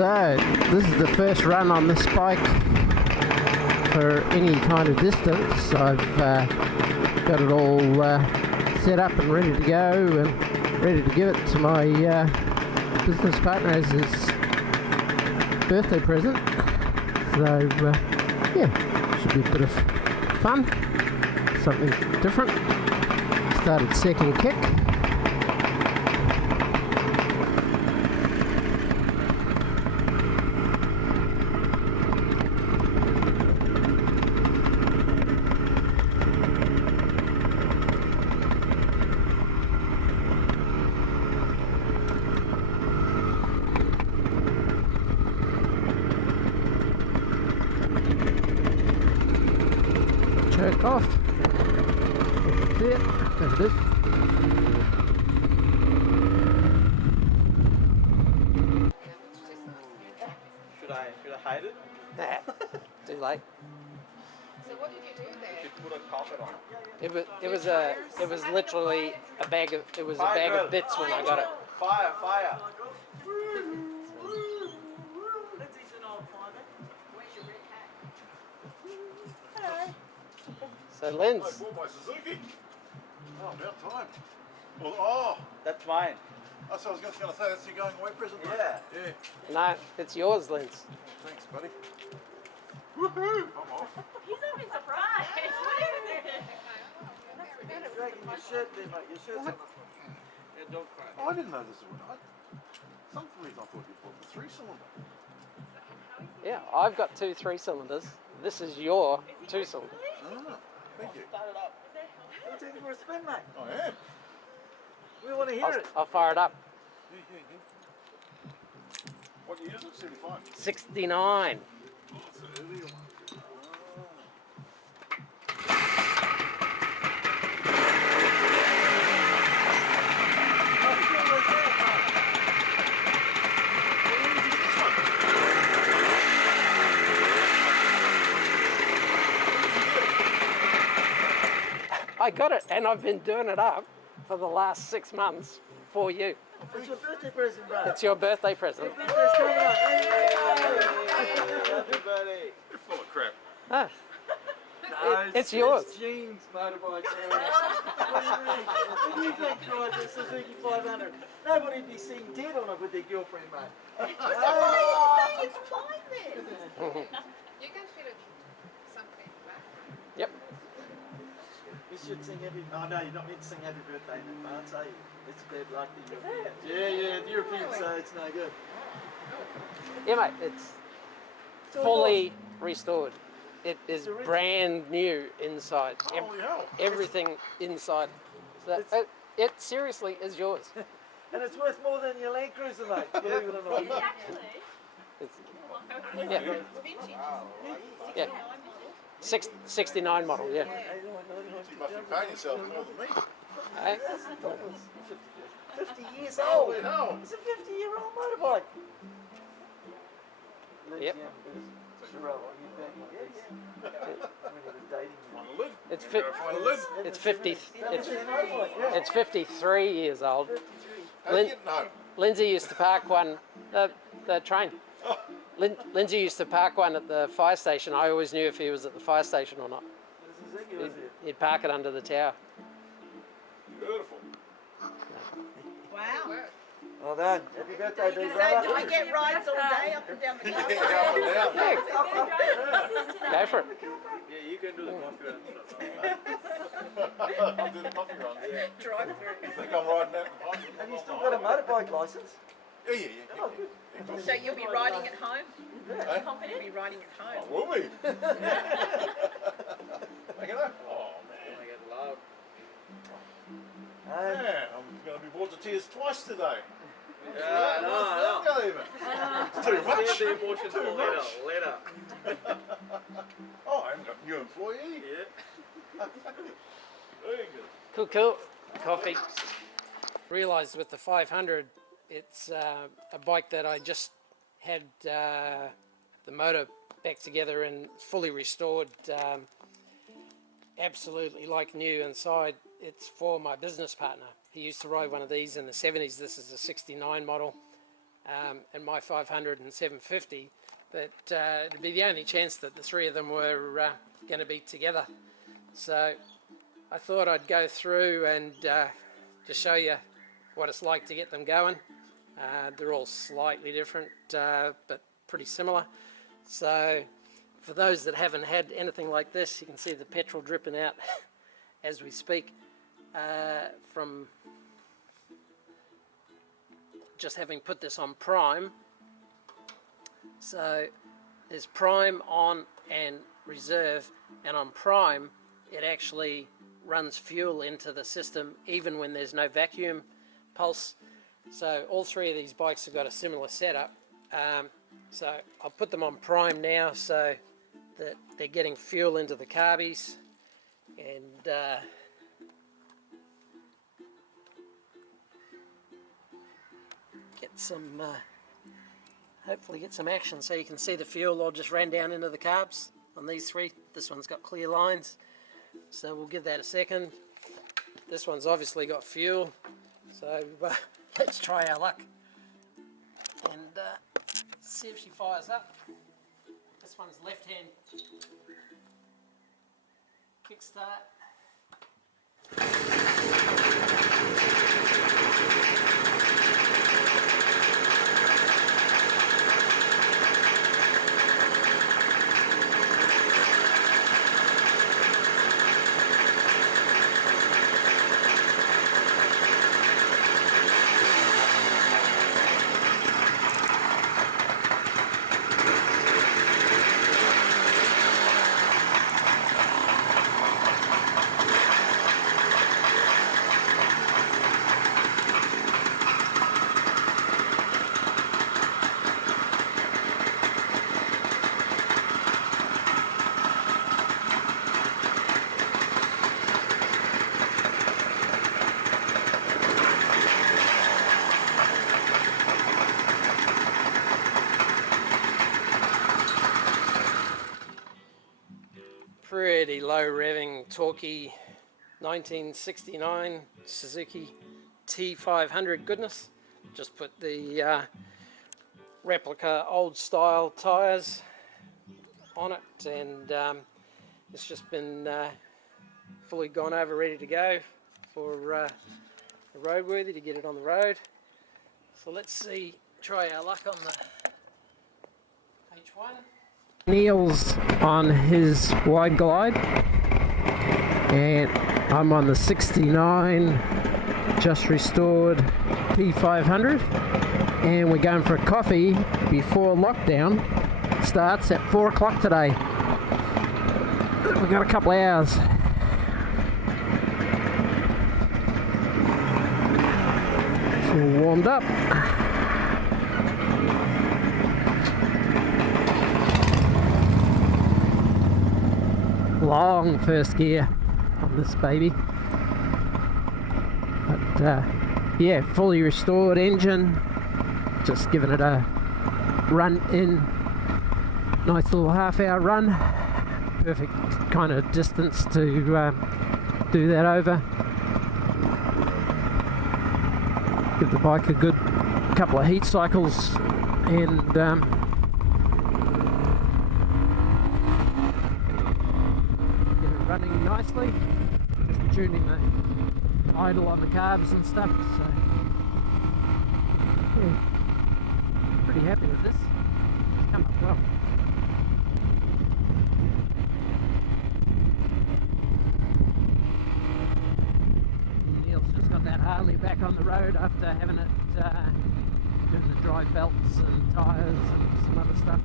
So, this is the first run on this bike for any kind of distance. I've got it all set up and ready to go and ready to give it to my business partner as his birthday present. So, yeah, should be a bit of fun, something different. Started second kick. Jerk off. See it? There it is. Should I hide it? Nah, too late. So what did you do there? You should put a carpet on. It was literally a bag of bits when I got it. Fire, fire. Lindsay's an old fireman. Where's your red hat? Hello. So I Linz, bought my Suzuki. Oh, about time. Well, oh, That's mine. that's what I was just going to say. That's your going away present. mate. Yeah. Yeah. no, it's yours, Linz. Thanks, buddy. Woohoo! I'm off. He's having a surprise. What is it? You're dragging your shirt there, mate. Your shirt's on the front. Yeah, don't cry. Oh, I didn't know this was. Some reason I thought you bought the 3-cylinder. Yeah, I've got 2 3-cylinders. This is your 2-cylinder. Ah, thank you. Start it up. Go take it for a spin, mate. I am. We want to hear it. I'll fire it up. Yeah. What year is it? 75. 69. Oh, it's an earlier one. I got it, and I've been doing it up for the last 6 months for you. It's your birthday present, bro. It's your birthday present. Birthday's coming up. Hey, everybody. You're full of crap. Ah, No, it's yours. It's Jean's motorbike. What do you mean? If you think drive the Suzuki 500, nobody'd be seen dead on it with their girlfriend, mate. Why are you saying it's mine then? You can feel it something back. Yep. You should sing happy. Oh no, you're not meant to sing happy birthday in advance, are you? It's bad luck. The Europeans. Yeah, the Europeans say it's no good. Yeah, mate, it's all fully restored. It is brand new inside. Holy hell. Everything inside. So it seriously is yours. And it's worth more than your Land Cruiser, mate. Believe it or not. Actually, It's, it's vintage. yeah. 69 model, yeah. You must be paying yourself more than me. Hey? 50 years old. Holy hell. It's a 50-year-old motorbike. Yep. Sherrill, are you back? When he was dating you. Find a lid. It's Go fit. find a lid. It's 50. Yeah. It's 53 years old. How's Lin- it getting home? Lindsay used to park one. The train. Lindsay used to park one at the fire station. I always knew if he was at the fire station or not. Suzuki was it? He'd park it under the tower. Beautiful. Wow. Well done. Happy birthday, big So brother. do I get rides all day up and down the Yeah, car? up and down. Go for it. Yeah, you can do the coffee run stuff. I'll do the coffee run. Yeah. Drive through. You think I'm riding that? Have you still got a motorbike license? Yeah. Oh, good. So you'll be riding at home? Hey? You'll be riding at home. Will we? Make it up. Oh, man. I get love. Man, I'm going to be brought to tears twice today. Yeah, no. Even. It's too much. Save the emotions for Too much. later. Oh, I haven't got a new employee. Yeah. Very good. Cool. Coffee. Realised with the 500, it's a bike that I just had the motor back together and fully restored. Absolutely like new inside. It's for my business partner. He used to ride one of these in the 70s. This is a 69 model. and my 500 and 750, that it'd be the only chance that the three of them were going to be together. So I thought I'd go through and just show you what it's like to get them going. They're all slightly different, but pretty similar. So for those that haven't had anything like this, you can see the petrol dripping out as we speak from just having put this on prime. So there's prime, on and reserve, and on prime it actually runs fuel into the system even when there's no vacuum pulse. So all three of these bikes have got a similar setup. So I'll put them on prime now so that they're getting fuel into the carbies, and get some hopefully get some action. So you can see the fuel all just ran down into the carbs on these three. This one's got clear lines, so we'll give that a second. This one's obviously got fuel, so let's try our luck and see if she fires up. This one's left hand kickstart. Pretty low revving, torquey 1969 Suzuki T500 goodness. Just put the replica old style tyres on it, and it's just been fully gone over, ready to go for roadworthy to get it on the road. So let's see, try our luck on the H1. Neil's on his wide glide, and I'm on the 69 just restored T500, and we're going for a coffee before lockdown starts at 4 o'clock today. We've got a couple of hours. So we're warmed up. Long first gear on this baby, but yeah, fully restored engine, just giving it a run in, nice little half-hour run, perfect kind of distance to do that over. Give the bike a good couple of heat cycles, and running nicely, just tuning the idle on the carbs and stuff, so yeah, pretty happy with this. It's come up well. Neil's just got that Harley back on the road after having it doing the dry belts and tyres and some other stuff.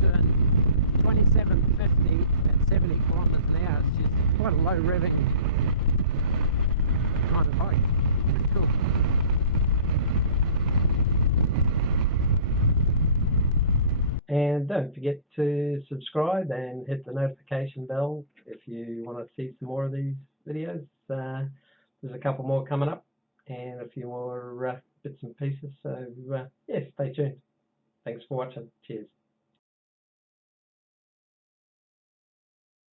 Doing 2750 at 70 kilometers an hour. It's just quite a low revving kind of bike. Pretty cool. And don't forget to subscribe and hit the notification bell if you want to see some more of these videos. There's a couple more coming up and a few more bits and pieces. So yeah, stay tuned. Thanks for watching. Cheers.